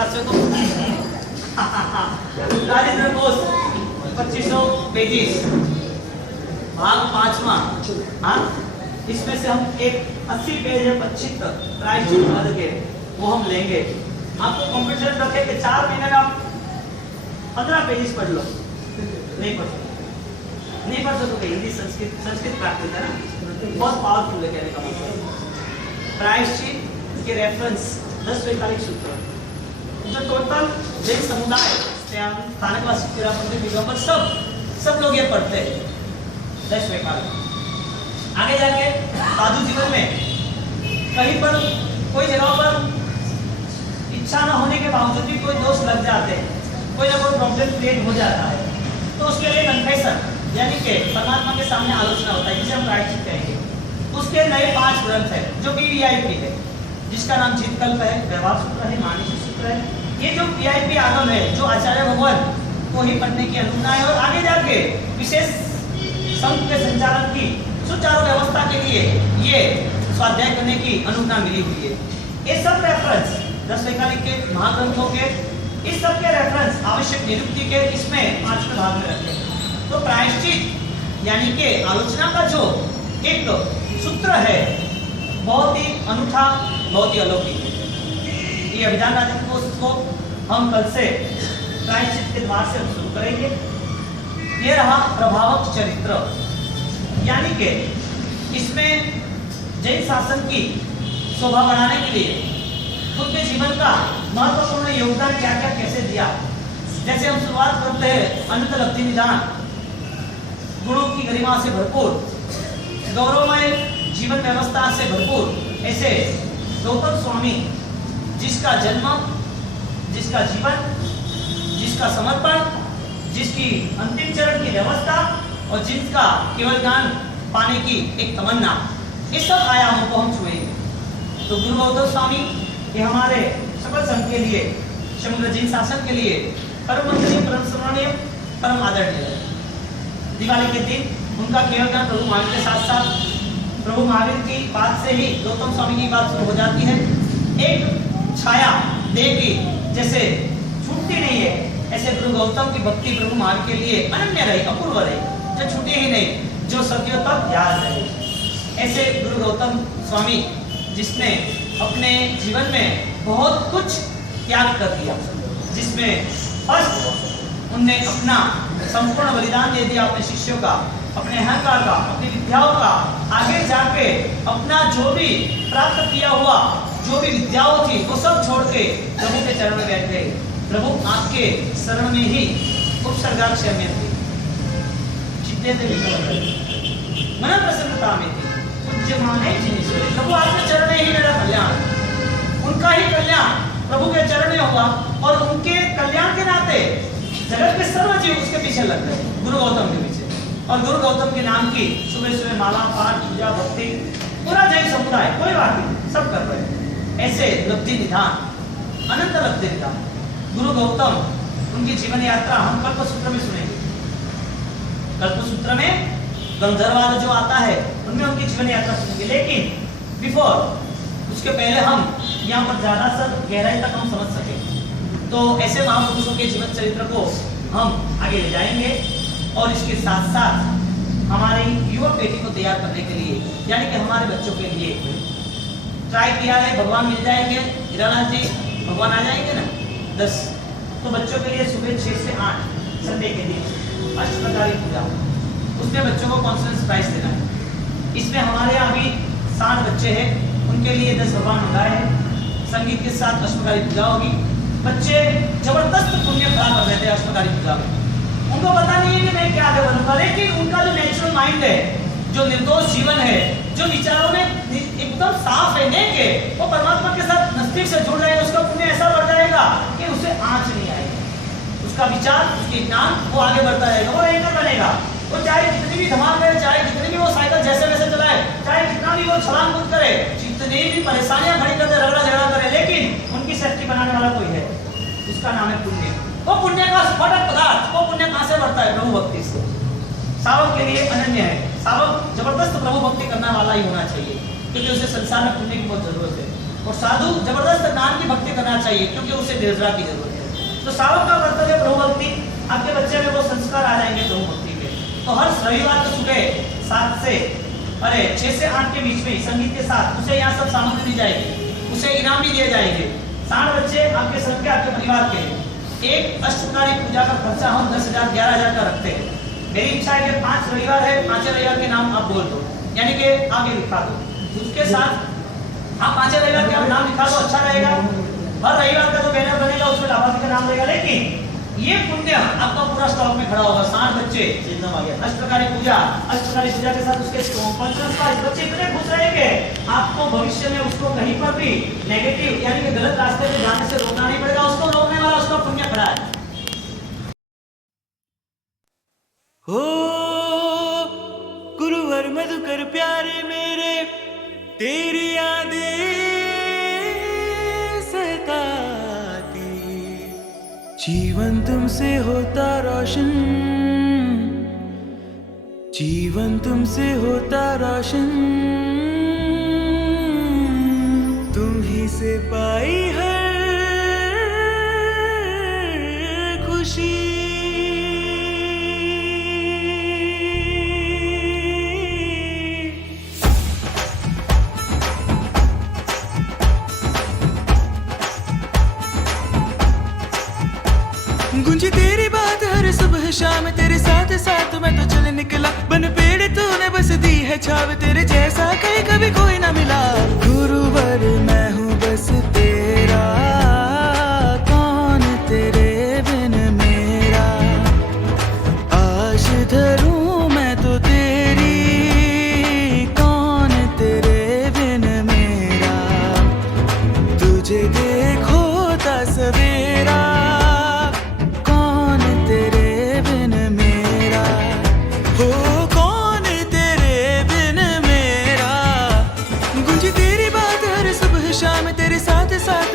प्रकार से तो राजेंद्र घोष 2500 पेजेस भाग 5वां। हाँ, इसमें से हम एक 80 पेज है 25 तक प्रायश्चित पद के वो हम लेंगे। आपको कॉम्पिटिशन रखे कि 4 महीने में आप 15 पेजेस पढ़ लो, नहीं पढ़ सकोगे। हिंदी संस्कृत प्राकृत है ना, बहुत पावरफुल है कहने का मतलब। प्रायश्चित के रेफरेंस 10 वैकल्पिक सूत्र जो टोटल जैन समुदाय स्थानकवासी दिगंबर सब लोग ये पढ़ते हैं 10 वैकल्पिक। आगे जाके साधु जीवन में कहीं पर कोई जगह पर इच्छा न होने के बावजूद भी कोई दोष लग जाते हैं, कोई ना कोई प्रॉब्लम क्रिएट हो जाता है, तो उसके लिए कन्फेशन यानी कि परमात्मा के सामने आलोचना होता है, जिसे हम प्रायश्चित कहेंगे। उसके नए 5 ग्रंथ है जो कि वीआईपी है, जिसका नाम चित्तकल्प है, व्यवहार सूत्र है, मानसिक सूत्र है। ये जो वीआईपी आगम है जो आचार्य भगवान को ही पढ़ने की अनुमति है और आगे जाके विशेष संघ के संचालन की सुचारू व्यवस्था के लिए ये स्वाध्याय करने की अनुमति मिली हुई है। ये सब रेफरेंस 10 वैकल्पिक के महाग्रंथों के इस सब के रेफरेंस आवश्यक निरुक्ति के इसमें 5वें भाग में रखे हैं। तो प्रायश्चित यानी कि आलोचना का जो एक सूत्र है बहुत ही अनूठा, बहुत ही अलौकिक है। ये अभिधान राजेंद्र घोष को हम कल से प्रायश्चित के द्वार से शुरू करेंगे। ये रहा प्रभावक चरित्र, यानी कि इसमें जैन शासन की शोभा बढ़ाने के लिए खुद के जीवन का महत्वपूर्ण योगदान क्या क्या कैसे दिया। जैसे हम शुरुआत करते हैं अनंत लब्धि निधान, गुणों की गरिमा से भरपूर, गौरवमय जीवन व्यवस्था से भरपूर ऐसे गौतम स्वामी, जिसका जन्म, जिसका जीवन, जिसका समर्पण, जिसकी अंतिम चरण की व्यवस्था और जिसका केवल ज्ञान पाने की एक तमन्ना, इस सब आयामों को हम छुएंगे। तो गुरु गौतम स्वामी ये हमारे सकल संघ के लिए, समग्र जैन शासन के लिए परम वंदनीय, परम स्मरणीय, परम आदरणीय है। दिवाली के दिन उनका केवल ज्ञान प्रभु महावीर के साथ साथ प्रभु महावीर की बात से ही गौतम स्वामी की बात शुरू हो जाती है। एक छाया देह की जैसे छूटती नहीं है, ऐसे गुरु गौतम की भक्ति प्रभु महावीर के लिए अनन्य रही, अपूर्व रही, जो छूटे ही नहीं, जो सदियों तक याद रहे। ऐसे गुरु गौतम स्वामी जिसने अपने जीवन में बहुत कुछ त्याग कर दिया, जिसमें फर्स्ट उनने अपना संपूर्ण बलिदान दे दिया अपने शिष्यों का, अपने अहंकार का, अपनी विद्याओं का, आगे जाके अपना जो भी प्राप्त किया हुआ जो भी विद्याओं थी वो सब छोड़ के प्रभु के चरण में बैठ गए। प्रभु आपके शरण में ही उपसर्गाक्षर में थे, चित्ते थे मन प्रसन्नता में थी, पूज्यमाने जिनेश्वरी। प्रभु आपके चरण में ही मेरा कल्याण, उनका ही कल्याण प्रभु के चरण में हुआ और उनके कल्याण के नाते जगत के सर्व जीव उसके पीछे लग गए, गुरु गौतम के पीछे। और गुरु गौतम के नाम की सुबह सुबह माला, पाठ, पूजा, भक्ति पूरा जैन समुदाय, कोई बात नहीं, सब कर रहे हैं। ऐसे लब्धि निधान, अनंत लब्धि निधान गुरु गौतम, उनकी जीवन यात्रा हम कल्पसूत्र में सुनेंगे। कल्पसूत्र में गंधर्वाद जो आता है उनमें उनकी जीवन यात्रा सुनेंगे, लेकिन बिफोर उसके पहले हम यहाँ पर ज्यादा सर गहराई तक हम समझ सकें तो ऐसे महापुरुषों के जीवन चरित्र को हम आगे ले जाएंगे और इसके साथ साथ हमारी युवा पीढ़ी को तैयार करने के लिए, यानी कि हमारे बच्चों के लिए ट्राई किया है। भगवान मिल जाएंगे, हीरालाल जी भगवान आ जाएंगे ना 10, तो बच्चों के लिए सुबह 6 से 8 संडे के दिन अष्टप्रकारी पूजा, उसमें बच्चों को कॉन्फ्रेंस प्राइज देना है। इसमें हमारे यहाँ अभी 60 बच्चे हैं, उनके लिए 10 भगवान मंगाए हैं। संगीत के साथ अष्टप्रकारी पूजा होगी। बच्चे जबरदस्त पुण्य प्राप्त कर रहे थे अष्टप्रकारी पूजा में, उनको पता नहीं है कि मैं क्या आगे बनूंगा, लेकिन उनका जो नेचुरल माइंड है, जो निर्दोष जीवन है, जो विचारों में एकदम साफ है, नेक है, वो परमात्मा के साथ नजदीक से जुड़ रहे हैं, उसका पुण्य ऐसा बढ़ जाएगा कि उसे आंच नहीं आएगी। उसका विचार, उसके ज्ञान वो आगे बढ़ता रहेगा, वो एंकर बनेगा। वो चाहे कितनी भी धमाल करे, चाहे कितनी भी वो साइकिल जैसे वैसे चलाए, चाहे कितना भी वो छलांग कूद करे, जितनी भी परेशानियां खड़ी कर दे, रगड़ा झगड़ा करे, लेकिन उनकी सेफ्टी बनाने वाला कोई है, उसका नाम है पुण्य। वो पुण्य का स्फोटक पदार्थ, वो पुण्य कहां से बढ़ता है? प्रभु भक्ति से। सावक के लिए अनन्य है, सावक जबरदस्त प्रभु भक्ति करने वाला ही होना चाहिए, क्योंकि उसे संसार में पुण्य की बहुत जरूरत है। और साधु जबरदस्त नाम की भक्ति करना चाहिए क्योंकि उसे निर्जरा की जरूरत है। तो सावक का कर्तव्य प्रभु भक्ति, आपके बच्चे में वो संस्कार आ जाएंगे प्रभु भक्ति के। तो हर रविवार को सुबह 6 से 8 के बीच में संगीत के साथ उसे यहाँ सब सामग्री दी जाएगी, उसे इनाम भी दिए जाएंगे। 60 बच्चे आपके सबके, आपके परिवार के। एक अष्टप्रकारी पूजा का खर्चा हम 10,000 11,000 का रखते हैं। मेरी इच्छा है कि 5 रविवार है, 5 रविवार के नाम आप बोल दो, यानी कि आगे लिखा दो। उसके साथ आप 5 रविवार के नाम लिखा दो, अच्छा रहेगा। हर रविवार का जो बैनर बनेगा उसमें लाभार्थी का नाम रहेगा। लेकिन ये पुण्य आपका पूरा स्टॉक में खड़ा होगा। 60 बच्चे एकदम आ गया। अष्टप्रकारी पूजा के साथ उसके बच्चे इतने खुश रहेंगे, आपको भविष्य में उसको कहीं पर भी नेगेटिव यानी कि गलत रास्ते पे जाने से रोकना नहीं पड़ेगा। उसको रोकने वाला उसका पुण्य खड़ा है। हो गुरुवर मधुकर प्यारे मेरे, तेरी यादें सताती, जीवन तुमसे होता रोशन, जीवन तुमसे होता रोशन, तुम ही से पाई हर खुशी। गुंजी तेरी बात हर सुबह शाम, तेरे साथ साथ मैं तो चल निकला। बन पेड़ तूने बस दी है छाव, तेरे जैसा कहीं कभी कोई ना मिला। गुरुवर मैं हूँ बस तेरा, कौन तेरे बिन मेरा। आश धरूं मैं तो तेरी, कौन तेरे बिन मेरा। तुझे देखो ता सवेरा,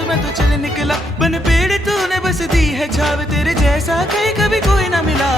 मैं तो चल निकला। बन पेड़ तूने बस दी है छाव, तेरे जैसा कहीं कभी कोई ना मिला।